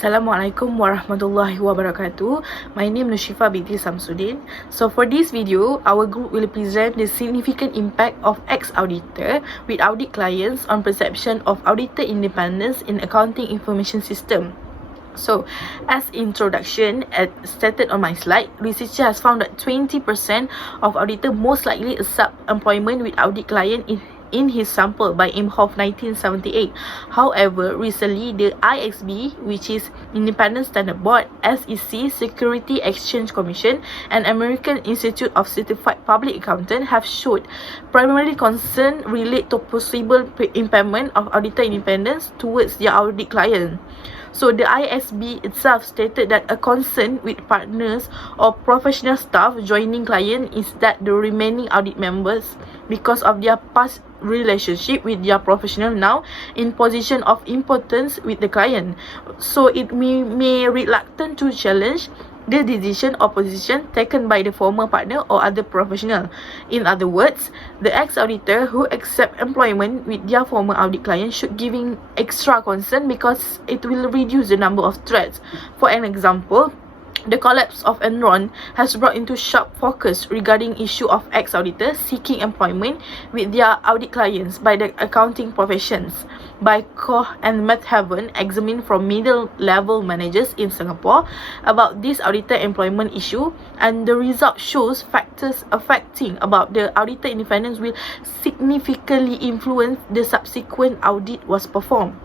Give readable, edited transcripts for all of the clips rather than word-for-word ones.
Assalamualaikum warahmatullahi wabarakatuh. My name is Nushifa binti Samsudin. So for this video, our group will present the significant impact of ex-auditor with audit clients on perception of auditor independence in accounting information system. So, as introduction, as stated on my slide, researcher has found that 20% of auditor most likely accept employment with audit client in his sample by Imhoff 1978. However, recently the ISB, which is Independent Standard Board, SEC, Security Exchange Commission, and American Institute of Certified Public Accountant have showed primarily concern relate to possible impairment of auditor independence towards their audit client. So the ISB itself stated that a concern with partners or professional staff joining client is that the remaining audit members, because of their past relationship with their professional, now in position of importance with the client, so it may reluctant to challenge the decision or position taken by the former partner or other professional. In other words, the ex-auditor who accept employment with their former audit client should giving extra concern because it will reduce the number of threats. For an example, the collapse of Enron has brought into sharp focus regarding issue of ex-auditors seeking employment with their audit clients by the accounting professions. By Koh and Methaven examined from middle-level managers in Singapore about this auditor employment issue, and the result shows factors affecting about the auditor independence will significantly influence the subsequent audit was performed.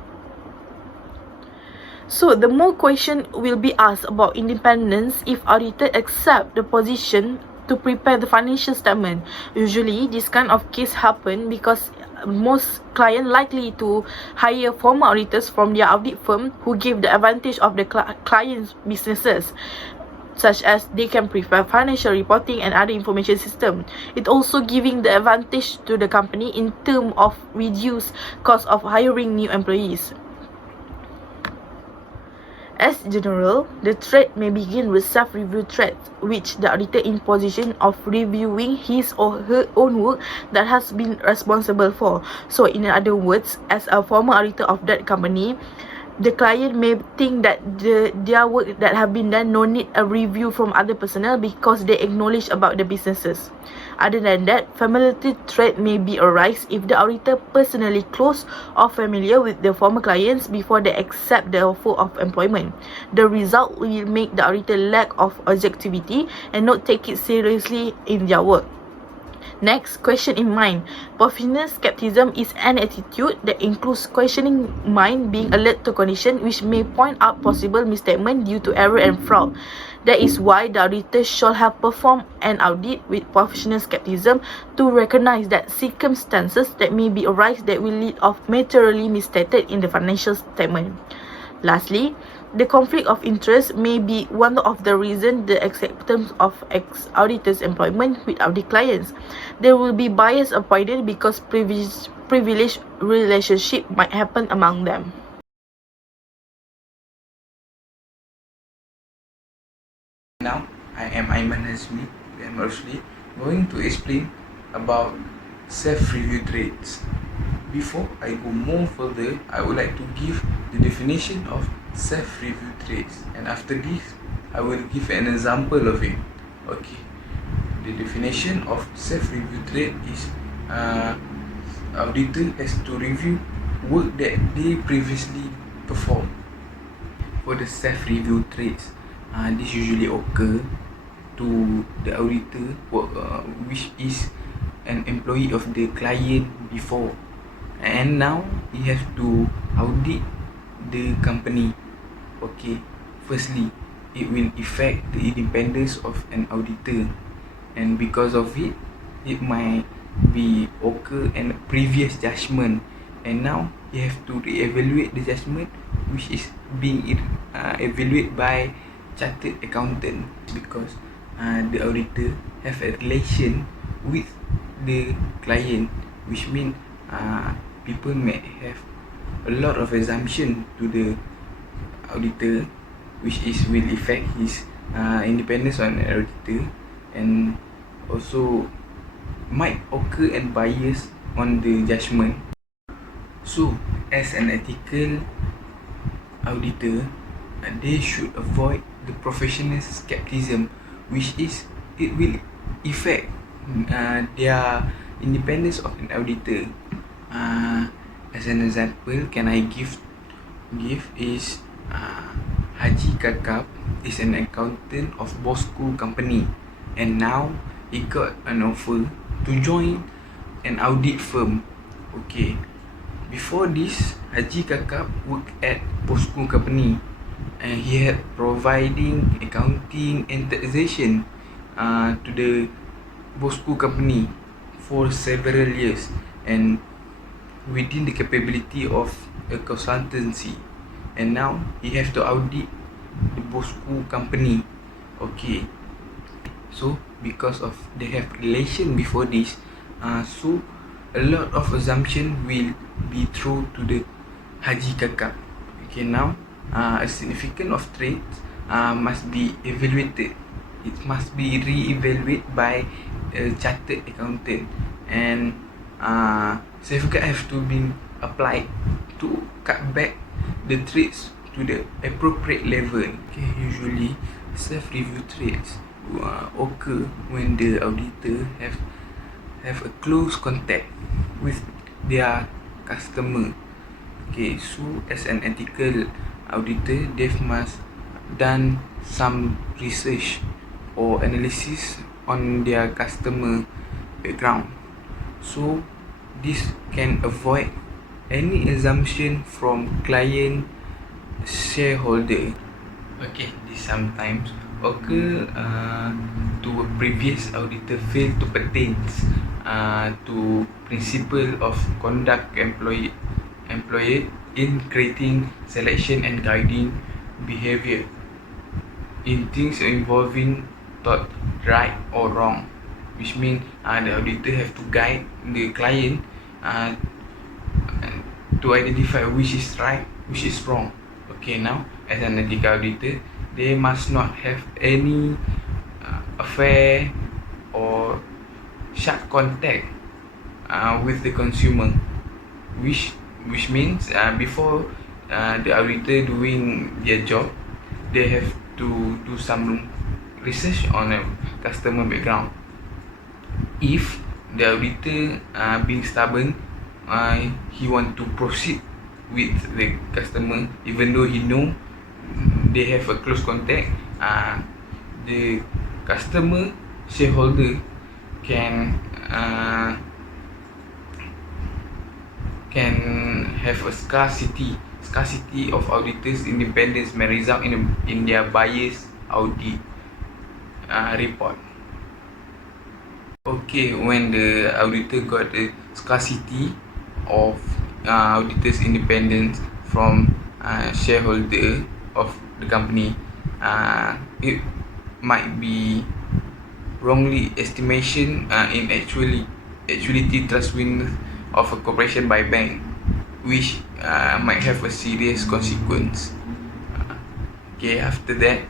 So the more question will be asked about independence if auditor accept the position to prepare the financial statement. Usually this kind of case happen because most client likely to hire former auditors from their audit firm who give the advantage of the client's businesses, such as they can prepare financial reporting and other information system. It also giving the advantage to the company in terms of reduced cost of hiring new employees. As general, the threat may begin with self-review threats, which the auditor in position of reviewing his or her own work that has been responsible for. So in other words, as a former auditor of that company, the client may think that their work that have been done no need a review from other personnel because they acknowledge about the businesses. Other than that, familiarity threat may be arise if the auditor personally close or familiar with the former clients before they accept the offer of employment. The result will make the auditor lack of objectivity and not take it seriously in their work. Next, question in mind. Professional skepticism is an attitude that includes questioning mind being alert to condition which may point out possible misstatement due to error and fraud. That is why the auditor should have performed an audit with professional skepticism to recognize that circumstances that may be arise that will lead of materially misstated in the financial statement. Lastly, the conflict of interest may be one of the reasons the acceptance of ex-auditors' employment with audit clients. There will be bias avoided because privileged relationship might happen among them. Now, I am Aiman Hazmi. I am actually going to explain about self-review traits. Before I go more further, I would like to give the definition of self-review traits, and after this, I will give an example of it. Okay, the definition of self-review trait is auditor has to review work that they previously performed. For the self-review traits, this usually occur to the auditor which is an employee of the client before, and now he has to audit the company. Okay, firstly, it will affect the independence of an auditor, and because of it, it might be occur an previous judgment, and now you have to re-evaluate the judgment which is being evaluated by chartered accountant, because the auditor have a relation with the client, which means people may have a lot of assumption to the auditor, which is will affect his independence on an auditor, and also might occur and bias on the judgment. So as an ethical auditor, they should avoid the professional skepticism, which is it will affect their independence of an auditor. As an example, can I give is Haji Kakap is an accountant of Bosco company, and now he got an offer to join an audit firm. Okay, before this, Haji Kakap worked at Bosco company, and he had providing accounting and taxation to the Bosco company for several years, and within the capability of a consultancy, and now he have to audit the Bosco company. Okay, so because of they have relation before this, so a lot of assumption will be thrown to the Haji Kakak. Okay, now a significant of traits must be evaluated. It must be re-evaluated by a chartered accountant, and safeguard have to be applied to cut back the traits to the appropriate level. Okay, usually self-review traits occur when the auditor have a close contact with their customer. Okay, so as an ethical auditor, they must done some research or analysis on their customer background, so this can avoid any assumption from client shareholder. Okay, this sometimes occur to a previous auditor fail to pertain to principle of conduct employee in creating selection and guiding behavior in things involving thought right or wrong, which means the auditor have to guide the client to identify which is right, which is wrong. Okay, now as an ethical auditor, they must not have any affair or sharp contact with the consumer, which means before the auditor doing their job, they have to do some research on a customer background. If the auditor being stubborn, he want to proceed with the customer even though he know they have a close contact, the customer shareholder can have a scarcity of auditors independence may result in their bias audit report. Okay, when the auditor got a scarcity of auditors independence from shareholder of the company, it might be wrongly estimation in actuality trustworthiness of a corporation by bank, which might have a serious consequence. Okay, after that,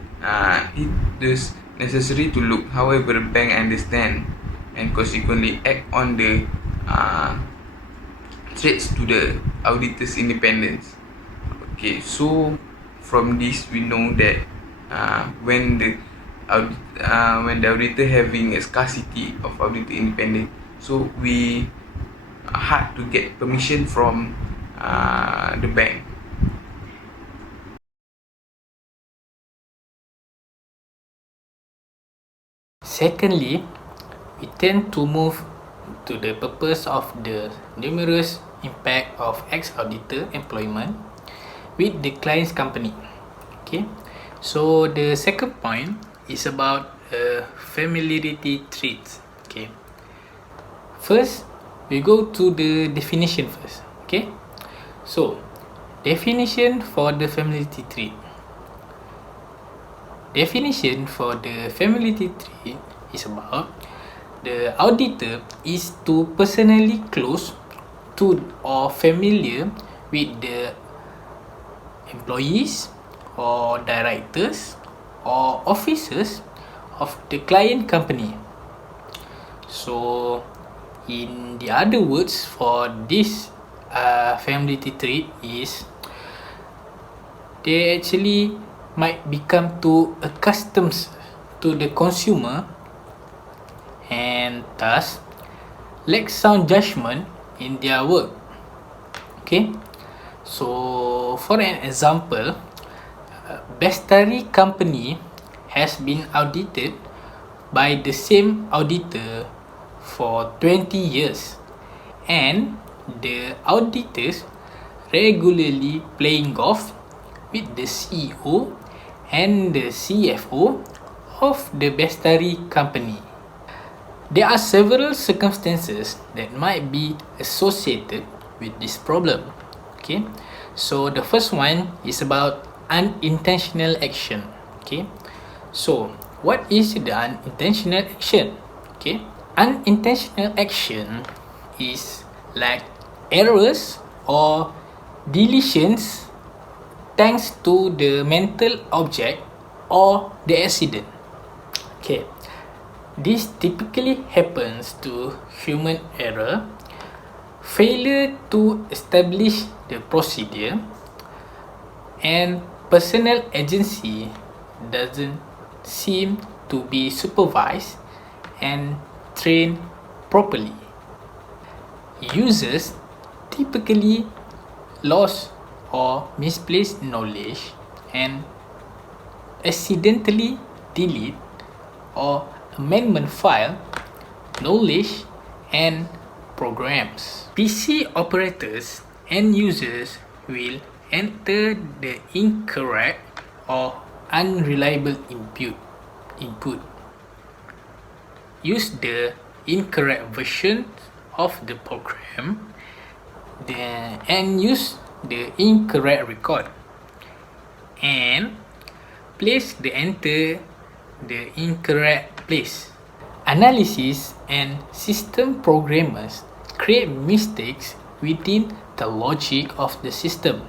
it is necessary to look however bank understand and consequently act on the threats to the auditor's independence. Okay, so from this we know that when the auditor having a scarcity of auditor independence, so we hard to get permission from the bank. Secondly, we tend to move to the purpose of the numerous impact of ex-auditor employment with the client's company. Okay, so the second point is about familiarity traits. Okay, first we go to the definition first. Okay, so definition for the familiarity trait. Definition for the familiarity trait is about the auditor is to personally close to or familiar with the employees or directors or officers of the client company. So in the other words for this familiarity trait is they actually might become too accustomed to the consumer and thus lack sound judgment in their work. Okay, so for an example, Bestari company has been audited by the same auditor for 20 years, and the auditors regularly playing golf with the CEO and the CFO of the Bestari company. There are several circumstances that might be associated with this problem. Okay, so the first one is about unintentional action. Okay, so what is the unintentional action? Okay, unintentional action is like errors or deletions thanks to the mental object or the accident. Okay, this typically happens to human error, failure to establish the procedure, and personal agency doesn't seem to be supervised and trained properly. Users typically lost or misplaced knowledge and accidentally delete or amendment file knowledge and programs. PC operators and users will enter the incorrect or unreliable input, use the incorrect version of the program, and use the incorrect record, and place the enter the incorrect place. Analysis and system programmers create mistakes within the logic of the system.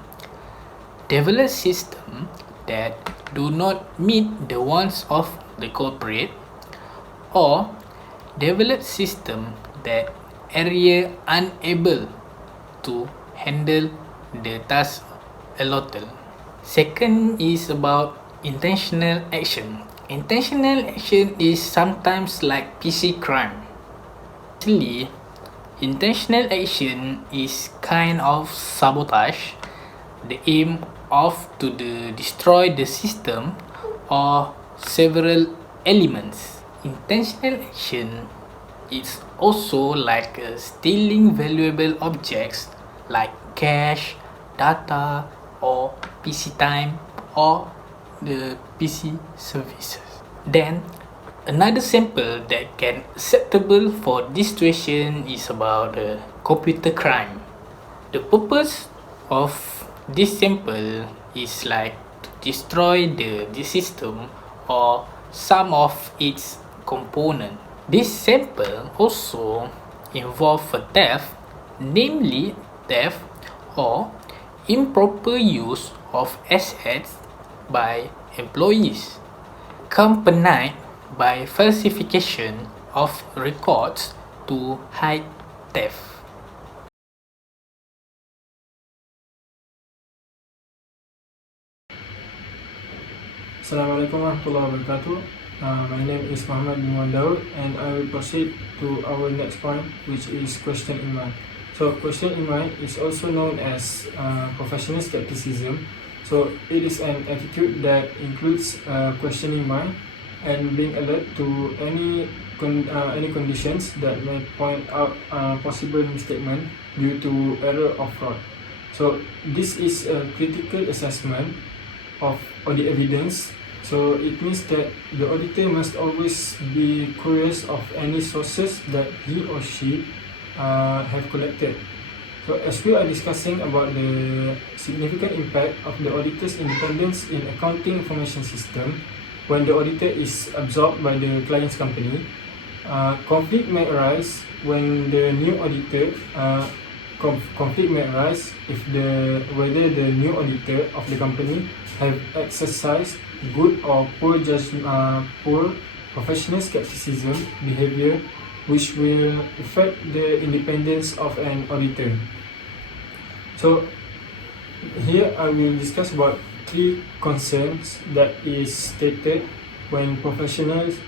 Develop systems that do not meet the wants of the culprit, or develop systems that are unable to handle the task allotted. Second is about intentional action. Intentional action is sometimes like PC crime. Actually, intentional action is kind of sabotage, the aim of to destroy the system or several elements. Intentional action is also like stealing valuable objects like cash, data, or PC time, or the PC services. Then another sample that can acceptable for this situation is about computer crime. The purpose of this sample is like to destroy the system or some of its component. This sample also involve a theft, namely theft or improper use of assets by employees, accompanied by falsification of records to hide theft. Assalamualaikum warahmatullahi wabarakatuh. My name is Muhammad bin Daud, and I will proceed to our next point, which is question in mind. So question in mind is also known as professional skepticism. So it is an attitude that includes questioning mind and being alert to any conditions that may point out possible misstatement due to error or fraud. So this is a critical assessment of the evidence. So it means that the auditor must always be curious of any sources that he or she have collected. So as we are discussing about the significant impact of the auditor's independence in accounting information system when the auditor is absorbed by the client's company, conflict may arise when the new auditor conflict may arise if whether the new auditor of the company have exercised good or poor professional skepticism behavior, which will affect the independence of an auditor. So here I will discuss about three concerns that is stated when professionals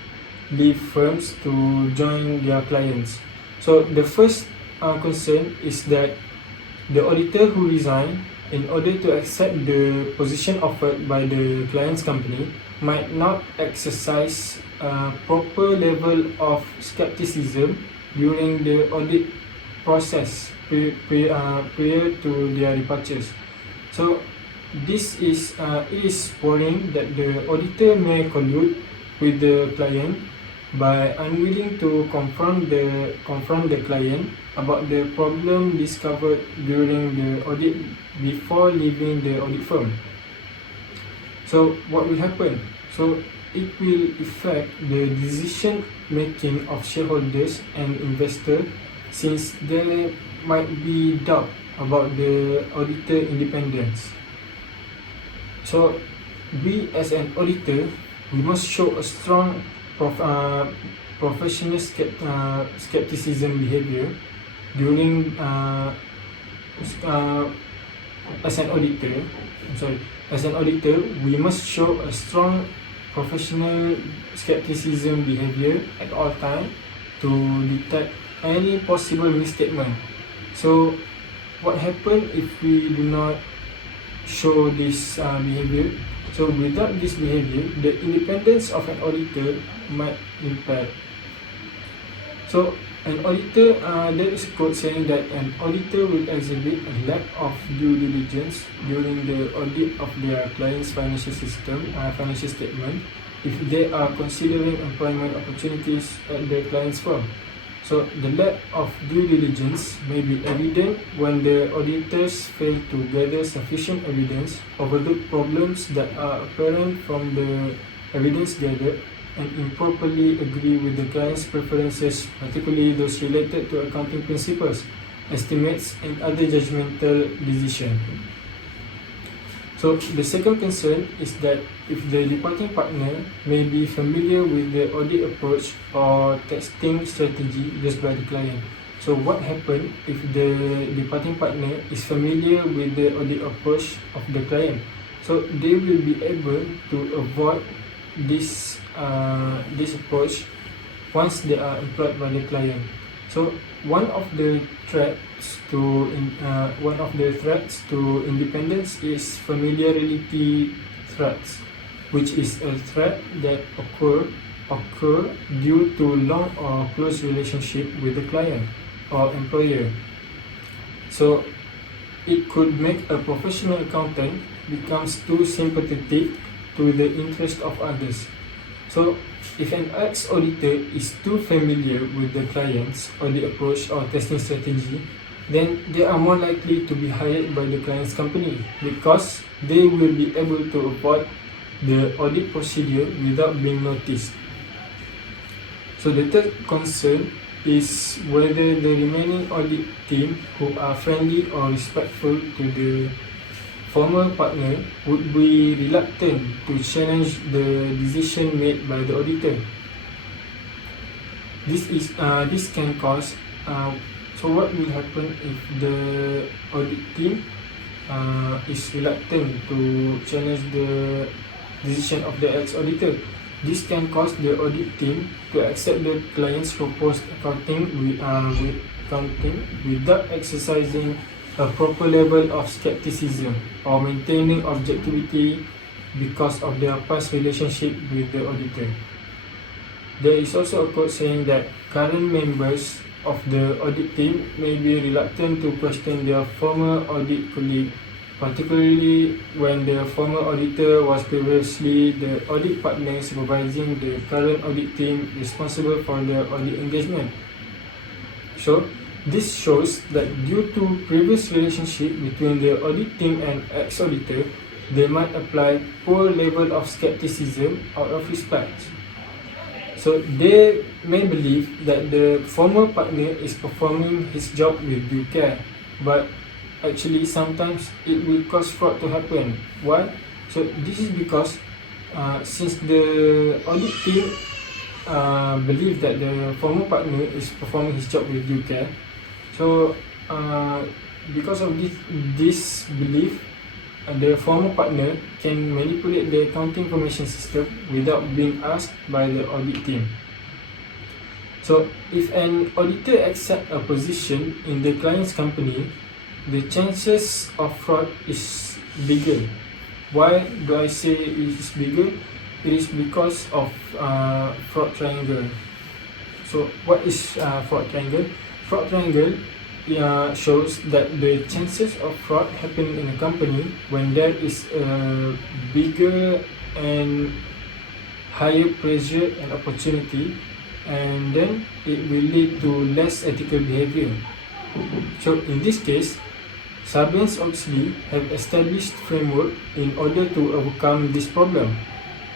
leave firms to join their clients. So the first concern is that the auditor who resigned in order to accept the position offered by the client's company might not exercise a proper level of skepticism during the audit process prior to their departures. So this is it is worrying that the auditor may collude with the client by unwilling to confront the client about the problem discovered during the audit before leaving the audit firm. So what will happen? So it will affect the decision making of shareholders and investors, since there might be doubt about the auditor independence. So we as an auditor, we must show a strong professional skepticism behavior during as an auditor, we must show a strong professional skepticism behavior at all time to detect any possible misstatement. So what happens if we do not show this behavior? So without this behavior, the independence of an auditor might impact. So an auditor, there is a quote saying that an auditor will exhibit a lack of due diligence during the audit of their client's financial statement if they are considering employment opportunities at their client's firm. So the lack of due diligence may be evident when the auditors fail to gather sufficient evidence, overlook problems that are apparent from the evidence gathered, and improperly agree with the client's preferences, particularly those related to accounting principles, estimates, and other judgmental decisions. So the second concern is that if the departing partner may be familiar with the audit approach or testing strategy used by the client. So what happens if the departing partner is familiar with the audit approach of the client? So they will be able to avoid this approach once they are employed by the client. So one of the threats to independence is familiarity threats, which is a threat that occur due to long or close relationship with the client or employer. So it could make a professional accountant becomes too sympathetic to the interest of others. So if an ex-auditor is too familiar with the client's audit approach or testing strategy, then they are more likely to be hired by the client's company because they will be able to avoid the audit procedure without being noticed. So the third concern is whether the remaining audit team who are friendly or respectful to the former partner would be reluctant to challenge the decision made by the auditor. This can cause. So what will happen if the audit team is reluctant to challenge the decision of the ex-auditor? This can cause the audit team to accept the client's proposed accounting without exercising a proper level of skepticism or maintaining objectivity because of their past relationship with the auditor. There is also a quote saying that current members of the audit team may be reluctant to question their former audit colleague, particularly when the former auditor was previously the audit partner supervising the current audit team responsible for the audit engagement. So this shows that due to previous relationship between the audit team and ex-auditor, they might apply poor level of skepticism out of respect. So they may believe that the former partner is performing his job with due care, but actually sometimes it will cause fraud to happen. Why? So this is because since the audit team believe that the former partner is performing his job with due care, so because of this belief, the former partner can manipulate the accounting information system without being asked by the audit team. So, if an auditor accepts a position in the client's company, the chances of fraud is bigger. Why do I say it is bigger? It is because of fraud triangle. So, what is fraud triangle? Fraud triangle shows that the chances of fraud happening in a company when there is a bigger and higher pressure and opportunity, and then it will lead to less ethical behavior. So in this case, Sarbanes-Oxley have established framework in order to overcome this problem.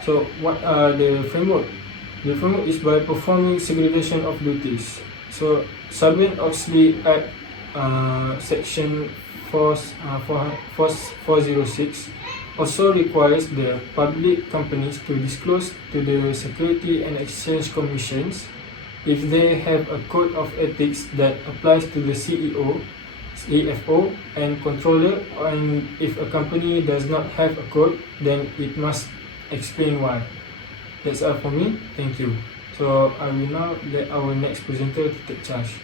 So what are the framework? The framework is by performing segregation of duties. So Sarbanes-Oxley Act Section 406 also requires the public companies to disclose to the Security and Exchange Commissions if they have a code of ethics that applies to the CEO, CFO, and controller, and if a company does not have a code, then it must explain why. That's all for me. Thank you. So I will now let our next presenter to take charge.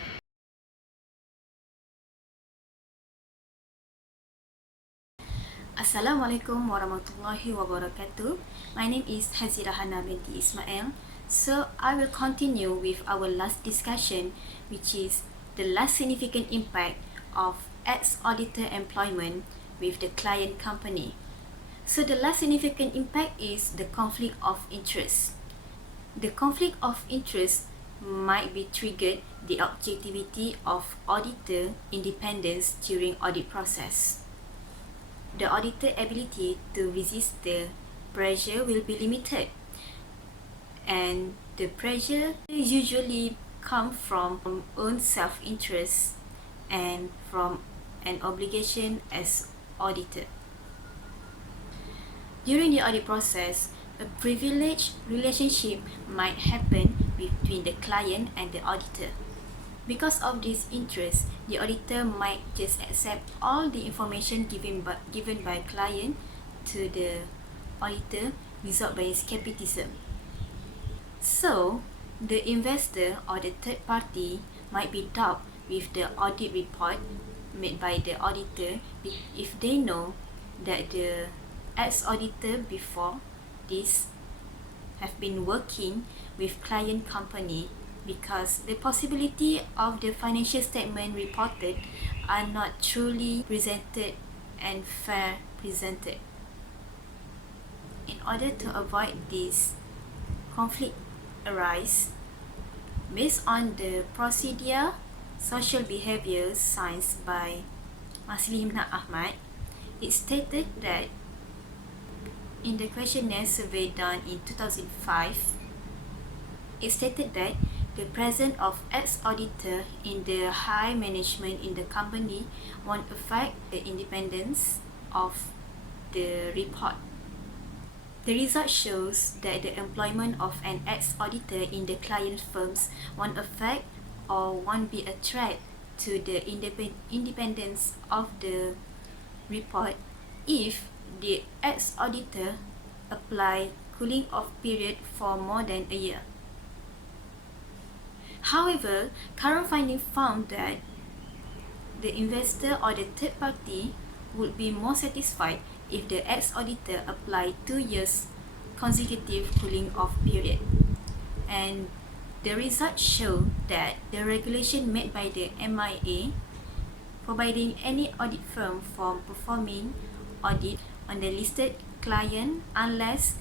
Assalamualaikum warahmatullahi wabarakatuh. My name is Hazira Hana binti Ismail. So I will continue with our last discussion, which is the last significant impact of ex-auditor employment with the client company. So the last significant impact is the conflict of interest. The conflict of interest might be triggered the objectivity of auditor independence during audit process. The auditor ability to resist the pressure will be limited, and the pressure usually come from own self-interest and from an obligation as auditor. During the audit process, a privileged relationship might happen between the client and the auditor. Because of this interest, the auditor might just accept all the information given by client to the auditor without by skepticism. So, the investor or the third party might be doubt with the audit report made by the auditor if they know that the ex-auditor before this have been working with client company, because the possibility of the financial statement reported are not truly presented and fair presented. In order to avoid this conflict arise, based on the procedure social behavior science by Masli Ibn Ahmad, it stated that in the questionnaire survey done in 2005, it stated that the presence of ex-auditor in the high management in the company won't affect the independence of the report. The result shows that the employment of an ex-auditor in the client firms won't affect or won't be a threat to the independence of the report if the ex-auditor apply cooling off period for more than a year. However, current findings found that the investor or the third party would be more satisfied if the ex-auditor applied 2 years consecutive cooling off period. And the results show that the regulation made by the MIA forbidding any audit firm from performing audit on the listed client unless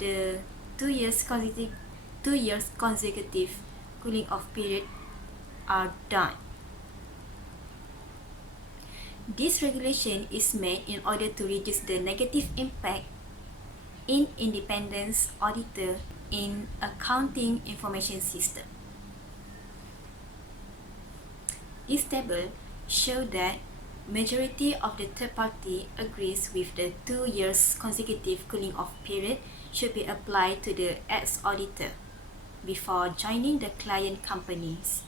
the 2 years consecutive cooling off period are done. This regulation is made in order to reduce the negative impact in independence auditor in accounting information system. This table shows that majority of the third party agrees with the 2 years consecutive cooling off period should be applied to the ex-auditor before joining the client companies.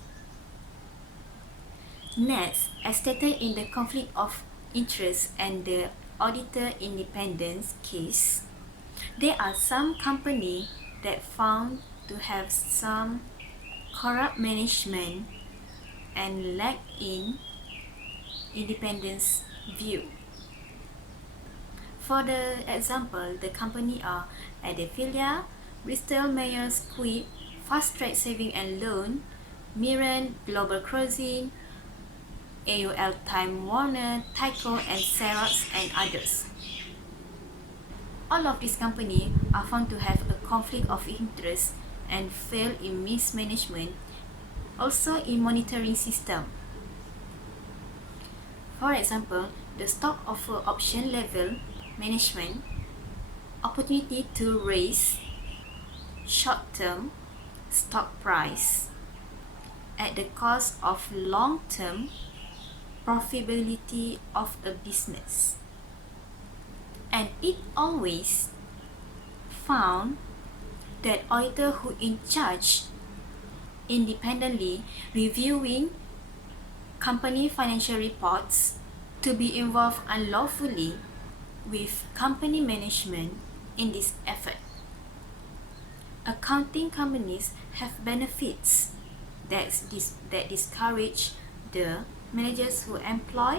Next, as stated in the conflict of interest and the auditor independence case, there are some companies that found to have some corrupt management and lack in independence view. For the example, the company are Adefilia, Bristol Myers Squibb, Fast Track Saving and Loan, Mirren Global Crossing, AOL Time Warner, Tyco and Xerox and others. All of these companies are found to have a conflict of interest and fail in mismanagement, also in monitoring system. For example, the stock offer option level management, opportunity to raise short-term stock price at the cost of long-term profitability of a business. And it always found that auditor who in charge independently reviewing company financial reports to be involved unlawfully with company management in this effort. Accounting companies have benefits that discourage the managers who employ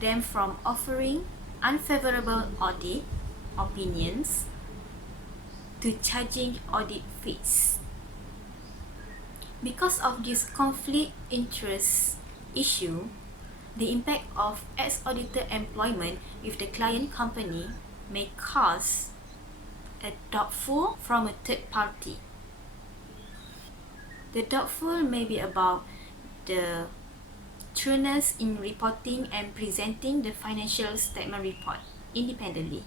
them from offering unfavorable audit opinions to charging audit fees. Because of this conflict interest issue, the impact of ex-auditor employment with the client company may cause a doubtful from a third party. The doubtful may be about the trueness in reporting and presenting the financial statement report independently.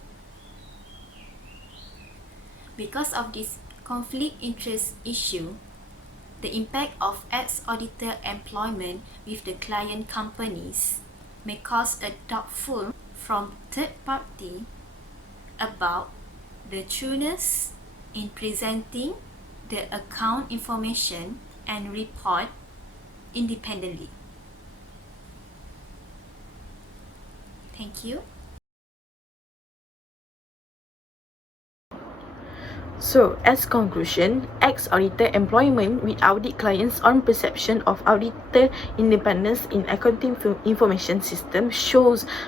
Because of this conflict interest issue, the impact of ex-auditor employment with the client companies may cause a doubtful from third party about the trueness in presenting the account information and report independently. Thank you. So, as conclusion, ex-auditor employment with audit clients on perception of auditor independence in accounting information system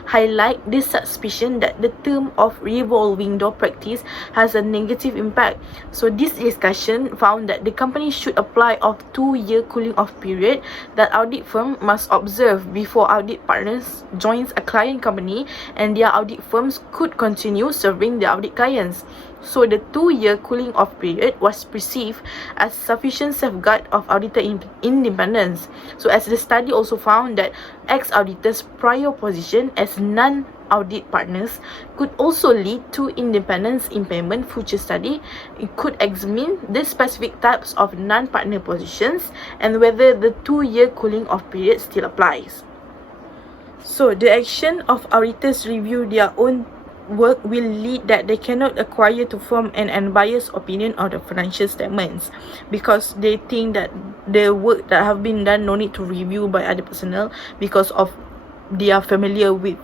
highlight the suspicion that the term of revolving door practice has a negative impact. So, this discussion found that the company should apply a 2-year cooling off period that audit firm must observe before audit partners joins a client company, and their audit firms could continue serving the audit clients. So the 2-year cooling off period was perceived as sufficient safeguard of auditor independence. So as the study also found that ex-auditors' prior position as non-audit partners could also lead to independence impairment. Future study it could examine the specific types of non-partner positions and whether the 2-year cooling off period still applies. So the action of auditors review their own work will lead that they cannot acquire to form an unbiased opinion of the financial statements, because they think that the work that have been done no need to review by other personnel because of they are familiar with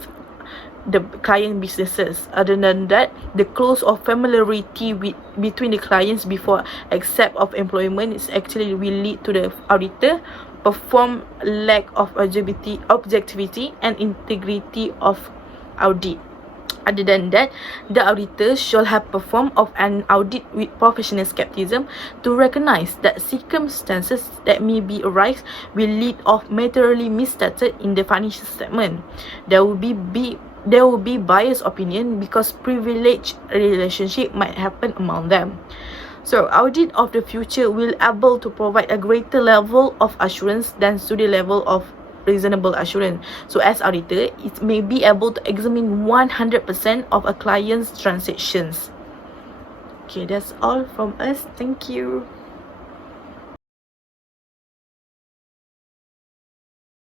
the client businesses. Other than that, the close of familiarity between the clients before accept of employment is actually will lead to the auditor perform lack of objectivity and integrity of audit. Other than that, the auditor shall have performed of an audit with professional skepticism to recognize that circumstances that may be arise will lead of materially misstated in the financial statement. There will be biased opinion because privileged relationship might happen among them. So, audit of the future will able to provide a greater level of assurance than to the level of reasonable assurance. So as auditor, it may be able to examine 100% of a client's transactions. Okay, that's all from us. Thank you.